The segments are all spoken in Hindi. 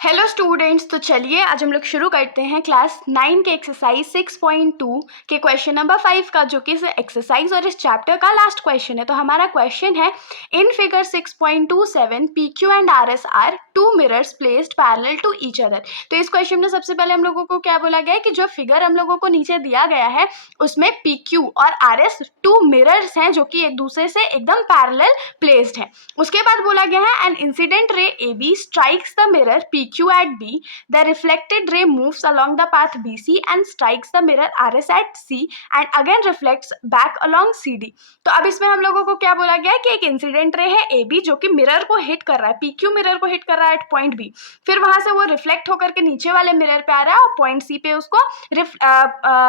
हेलो स्टूडेंट्स, तो चलिए आज हम लोग शुरू करते हैं क्लास 9 के एक्सरसाइज 6.2 के क्वेश्चन नंबर 5 का, जो कि इस एक्सरसाइज और इस चैप्टर का लास्ट क्वेश्चन है। तो हमारा क्वेश्चन है, in figure 6.27 PQ and RS are two mirrors placed parallel to each other. तो इस क्वेश्चन में सबसे पहले हम लोगों को क्या बोला गया है कि जो फिगर हम लोगों को नीचे दिया गया है उसमें PQ और RS टू मिरर्स हैं जो कि एक दूसरे से एकदम पैरेलल प्लेस्ड हैं। उसके बाद बोला गया है, an incident ray AB strikes the mirror PQ at B, the reflected ray moves along the path BC and strikes the mirror RS at C and again reflects back along CD। तो अब इसमें हम लोगों को क्या बोला गया है कि एक इंसिडेंट रे है AB जो कि मिरर को हिट कर रहा है, PQ मिरर को हिट कर रहा है एट पॉइंट B, फिर वहां से वो रिफ्लेक्ट होकर के नीचे वाले मिरर पे आ रहा है और पॉइंट C पे उसको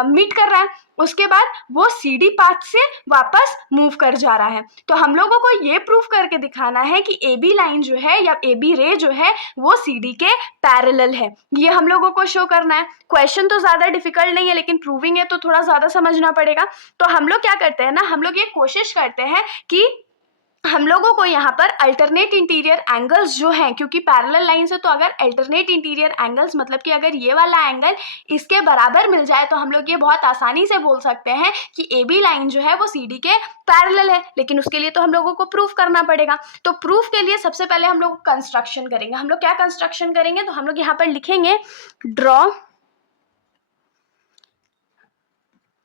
मीट कर रहा है। उसके बाद वो CD पाथ से वापस मूव कर जा रहा है। तो हम लोगों को ये प्रूफ करके दिखाना है कि AB लाइन जो है या AB रे जो है वो CD के पैरेलल है, ये हम लोगों को शो करना है। क्वेश्चन तो ज़्यादा डिफिकल्ट नहीं है, लेकिन प्रूविंग है तो थोड़ा ज़्यादा समझना पड़ेगा। तो हम लोग क्या करते हैं ना, हम लोग ये कोशिश करते हैं कि हम लोगों को यहाँ पर अल्टरनेट इंटीरियर एंगल्स जो हैं, क्योंकि पैरेलल लाइन से, तो अगर अल्टरनेट इंटीरियर एंगल्स मतलब कि अगर ये वाला एंगल इसके बराबर मिल जाए तो हम लोग ये बहुत आसानी से बोल सकते हैं कि AB लाइन जो है वो CD के पैरेलल है। लेकिन उसके लिए तो हम लोगों को प्रूफ करना पड़ेगा। तो प्रूफ के लिए सबसे पहले हम लोग कंस्ट्रक्शन करेंगे। हम लोग क्या कंस्ट्रक्शन करेंगे, तो हम लोग यहाँ पर लिखेंगे draw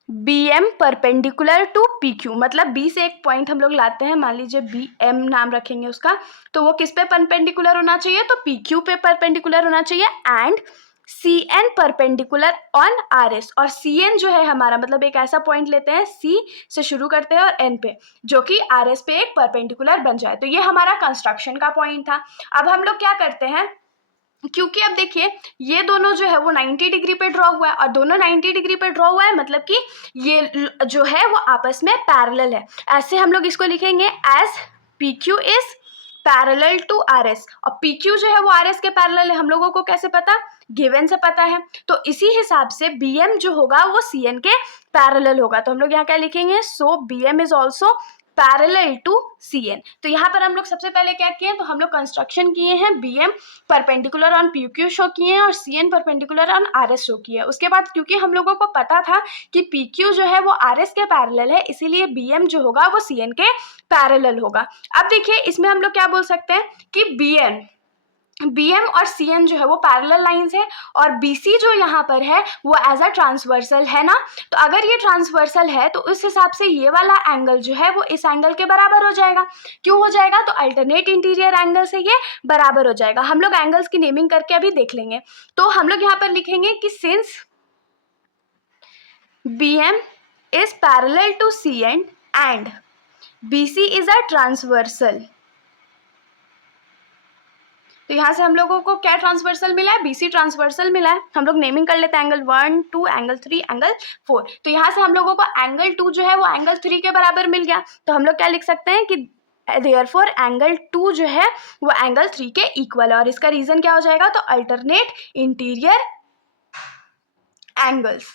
BM perpendicular to PQ, मतलब B से एक पॉइंट हम लोग लाते हैं, मान लीजिए BM नाम रखेंगे उसका, तो वो किस पे परपेंडिकुलर होना चाहिए, तो PQ पे परपेंडिकुलर होना चाहिए। And CN perpendicular on RS, और CN जो है हमारा मतलब एक ऐसा पॉइंट लेते हैं C से शुरू करते हैं और N पे, जो कि RS पे एक परपेंडिकुलर बन जाए। तो ये हमारा कंस्ट्रक्शन का पॉइंट था। अब हम लोग क्या करते हैं, क्योंकि अब देखिए ये दोनों जो है वो 90 डिग्री पे ड्रॉ हुआ है और दोनों 90 डिग्री पे ड्रॉ हुआ है, मतलब कि ये जो है वो आपस में पैरेलल है। ऐसे हम लोग इसको लिखेंगे as PQ is parallel to RS, और PQ जो है वो RS के पैरेलल है। हम लोगों को कैसे पता, गिवन से पता है। तो इसी हिसाब से BM जो होगा वो CN के पैरेलल होगा। तो हम लोग यहाँ क्या लिखेंगे, so BM is also parallel to CN। तो यहाँ पर हम लोग सबसे पहले क्या किए, तो हम लोग कंस्ट्रक्शन किए हैं, BM perpendicular on PQ show किए हैं और CN perpendicular on RS show किए हैं। उसके बाद क्योंकि हम लोगों को पता था कि PQ जो है वो RS के पैरेलल है, इसीलिए BM जो होगा वो CN के पैरेलल होगा। अब देखिए इसमें हम लोग क्या बोल सकते हैं कि BM और CN जो है वो पैरेलल लाइंस है और BC जो यहाँ पर है वो एज अ ट्रांसवर्सल है ना। तो अगर ये ट्रांसवर्सल है तो उस हिसाब से ये वाला एंगल जो है वो इस एंगल के बराबर हो जाएगा। क्यों हो जाएगा, तो अल्टरनेट इंटीरियर एंगल से ये बराबर हो जाएगा। हम लोग एंगल्स की नेमिंग करके अभी देख लेंगे। तो हम लोग यहाँ पर लिखेंगे कि since BM is parallel to CN and BC is a transversal, तो यहाँ से हम लोगों को क्या ट्रांसवर्सल मिला है, BC ट्रांसवर्सल मिला है। हम लोग नेमिंग कर लेते हैं एंगल 1, 2, एंगल 3, एंगल 4। तो यहाँ से हम लोगों को एंगल 2 जो है वो एंगल 3 के बराबर मिल गया। तो हम लोग क्या लिख सकते हैं कि देयरफॉर एंगल 2 जो है वो एंगल 3 के इक्वल है। और इसका रीजन क्या हो जाएगा, तो alternate interior angles.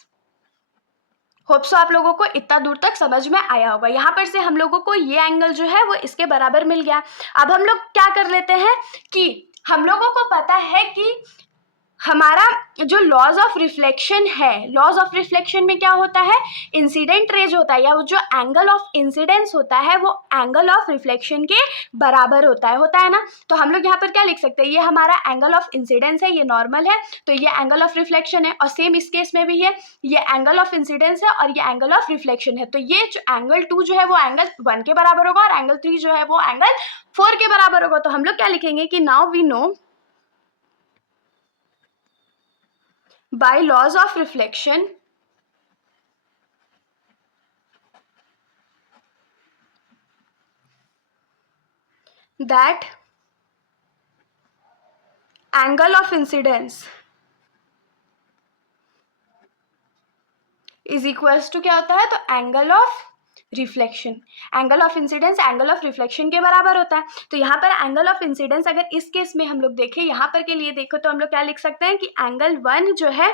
Hope so आप लोगों को इतना दूर तक समझ में आया होगा। यहाँ पर से हम लोगों को ये एंगल जो है वो इसके बराबर मिल गया। अब हम लोग क्या कर लेते हैं कि हम लोगों को पता है कि हमारा जो लॉज ऑफ रिफ्लेक्शन है, लॉज ऑफ रिफ्लेक्शन में क्या होता है, इंसिडेंट रे जो होता है या वो जो एंगल ऑफ इंसिडेंस होता है वो एंगल ऑफ रिफ्लेक्शन के बराबर होता है ना। तो हम लोग यहाँ पर क्या लिख सकते हैं, ये हमारा एंगल ऑफ इंसिडेंस है, ये नॉर्मल है, तो ये एंगल ऑफ रिफ्लेक्शन है। और सेम इस केस में भी है, ये एंगल ऑफ इंसिडेंस है और ये एंगल ऑफ रिफ्लेक्शन है। तो ये जो एंगल 2 जो है वो एंगल 1 के बराबर होगा और एंगल 3 जो है वो एंगल 4 के बराबर होगा। तो हम लोग क्या लिखेंगे कि now we know by laws of reflection that angle of incidence is equals to क्या होता है, तो angle of reflection, angle of incidence angle of reflection के बराबर होता है। तो यहाँ पर एंगल ऑफ इंसिडेंस अगर इस केस में हम लोग देखें, यहाँ पर के लिए देखो, तो हम लोग क्या लिख सकते हैं कि एंगल 1 जो है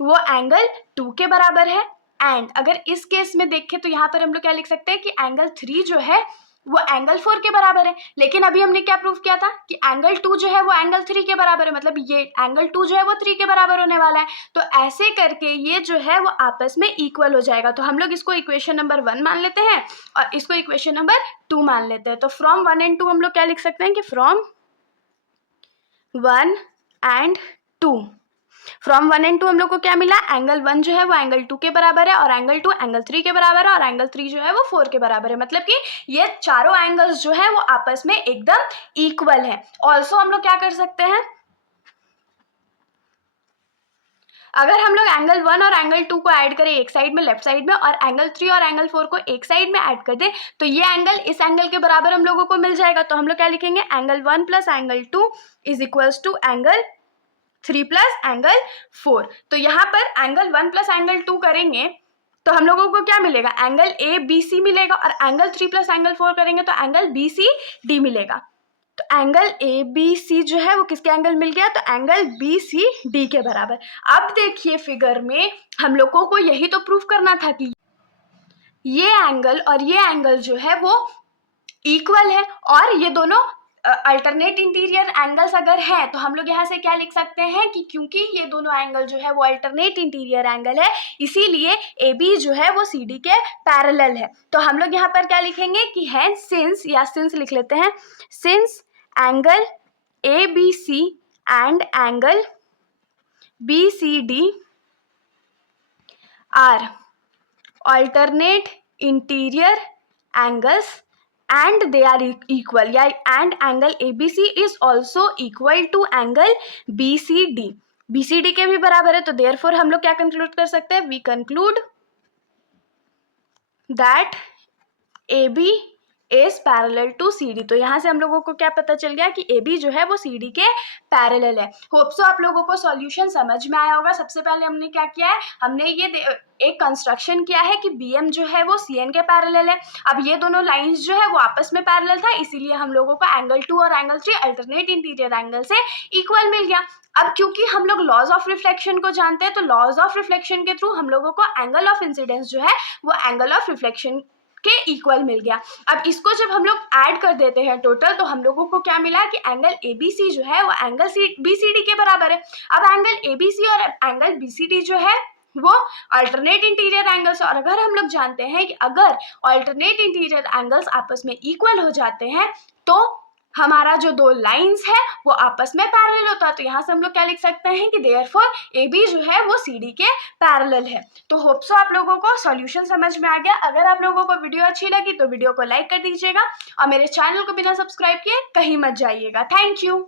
वो एंगल 2 के बराबर है। एंड अगर इस केस में देखें तो यहाँ पर हम लोग क्या लिख सकते हैं कि एंगल 3 जो है वो एंगल 4 के बराबर है। लेकिन अभी हमने क्या प्रूव किया था कि एंगल 2 जो है वो एंगल 3 के बराबर है, मतलब ये एंगल 2 जो है वो 3 के बराबर होने वाला है। तो ऐसे करके ये जो है वो आपस में इक्वल हो जाएगा। तो हम लोग इसको इक्वेशन नंबर 1 मान लेते हैं और इसको इक्वेशन नंबर 2 मान लेते हैं। तो फ्रॉम 1 and 2 हम लोग क्या लिख सकते हैं कि फ्रॉम 1 and 2, फ्रॉम 1 and 2 हम लोग को क्या मिला, एंगल 1 जो है वो एंगल 2 के बराबर है और एंगल 2 एंगल 3 के बराबर है और एंगल 3 जो है वो 4 के बराबर है। मतलब कि ये चारों एंगल्स जो है वो आपस में एकदम इक्वल है। ऑल्सो हम लोग क्या कर सकते हैं, अगर हम लोग एंगल 1 और एंगल 2 को ऐड करें एक साइड में लेफ्ट साइड में और एंगल 3 और एंगल 4 को एक साइड में ऐड कर दें तो ये एंगल इस एंगल के बराबर हम लोगों को मिल जाएगा। तो हम लोग क्या लिखेंगे, angle 1 plus angle 2 is equals to angle 3 plus angle 4। तो यहाँ पर एंगल 1 प्लस एंगल 2 करेंगे तो हम लोगों को क्या मिलेगा, एंगल ए बी सी मिलेगा और एंगल 3 प्लस एंगल 4 करेंगे तो एंगल बी सी डी मिलेगा। तो एंगल ए बी सी जो है वो किसके एंगल मिल गया, तो एंगल बी सी डी के बराबर। अब देखिए फिगर में हम लोगों को यही तो प्रूफ करना था कि ये एंगल और ये एंगल जो है वो इक्वल है और ये दोनों अल्टरनेट इंटीरियर एंगल्स अगर है तो हम लोग यहाँ से क्या लिख सकते हैं कि क्योंकि ये दोनों एंगल जो है वो अल्टरनेट इंटीरियर एंगल है इसीलिए ए बी जो है वो सी डी के पैरेलल है। तो हम लोग यहाँ पर क्या लिखेंगे कि है सिंस, या सिंस लिख लेते हैं, since angle A B C and angle B C D are alternate interior angles and they are equal, या and angle ABC is also equal to angle BCD, BCD के भी बराबर है। तो therefore हम लोग क्या कंक्लूड कर सकते हैं, we conclude that AB is parallel to CD। तो यहाँ से हम लोगों को क्या पता चल गया कि AB जो है वो CD के पैरेलल है। होप सो आप लोगों को सॉल्यूशन समझ में आया होगा। सबसे पहले हमने क्या किया है, हमने ये एक कंस्ट्रक्शन किया है कि BM जो है वो CN के पैरेलल है। अब ये दोनों लाइंस जो है वो आपस में पैरेलल था इसीलिए हम लोगों को एंगल 2 और एंगल 3 अल्टरनेट इंटीरियर एंगल से इक्वल मिल गया। अब क्योंकि हम लोग लॉज ऑफ रिफ्लेक्शन को जानते हैं तो लॉज ऑफ रिफ्लेक्शन के थ्रू हम लोगों को एंगल ऑफ इंसिडेंस जो है वो एंगल ऑफ रिफ्लेक्शन के इक्वल मिल गया। अब इसको जब हम लोग ऐड कर देते हैं टोटल तो हम लोगों को क्या मिला कि एंगल ABC जो है वो एंगल BCD के बराबर है। अब एंगल ABC और एंगल BCD जो है वो अल्टरनेट इंटीरियर एंगल्स, और अगर हम लोग जानते हैं कि अगर अल्टरनेट इंटीरियर एंगल्स आपस में इक्वल हो जाते हैं तो हमारा जो दो लाइंस है वो आपस में पैरेलल होता है। तो यहाँ से हम लोग क्या लिख सकते हैं कि देयरफॉर AB जो है वो CD के पैरेलल है। तो होप सो आप लोगों को सॉल्यूशन समझ में आ गया। अगर आप लोगों को वीडियो अच्छी लगी तो वीडियो को लाइक कर दीजिएगा और मेरे चैनल को बिना सब्सक्राइब किए कहीं मत जाइएगा। Thank you.